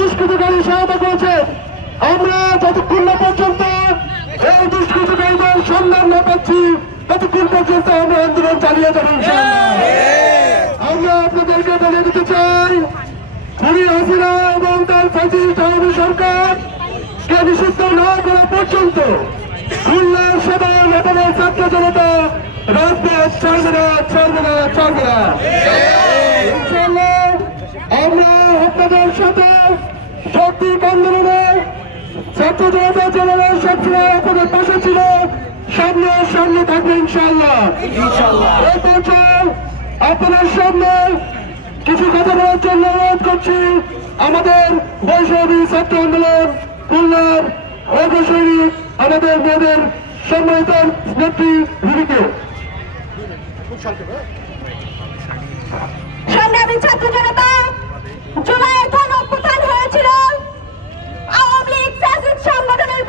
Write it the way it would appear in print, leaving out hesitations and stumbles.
দুষ্কৃতকারী সহায়তা করেছে। আমরা যতক্ষণ না পর্যন্ত এই দুষ্কৃতকারীদের সন্ধান না পাচ্ছি ততক্ষণ পর্যন্ত আমরা আন্দোলন চালিয়ে যাবো। আমরা আপনাদেরকে বলে দিতে চাই, খুনি হাসিনা এবং তার ফ্যাসিস্ট আওয়ামী সরকারকে নিষিদ্ধ না করা পর্যন্ত খুলনার সাধারণ নেতাদের ছাত্র জনতা রাজপথ ছাড়বে না, ছাড়বে না, ছাড়বে না। ইনশাআল্লাহ আমরা আপনাদের সাথে শক্তিক আন্দোলনে ছাত্র জনতা জেনারেল সবসময় আপনাদের পাশে ছিল, সামনে সামনে থাকবে ইনশাআল্লাহ। এই পর্যায়ে আপনাদের সামনে কিছু কথা বলার জন্য অনুরোধ করছি আমাদের বৈষম্য ছাত্র আন্দোলন খুলনার অগ্রসরী আমাদের মেয়েদের সম্মানিত নেত্রী রুবিকে। সংগ্রামী ছাত্র জনতা, জুলাই গণ অভ্যুত্থান হয়েছিল আওয়ামী লীগ ফ্যাসিস্ট সংগঠনের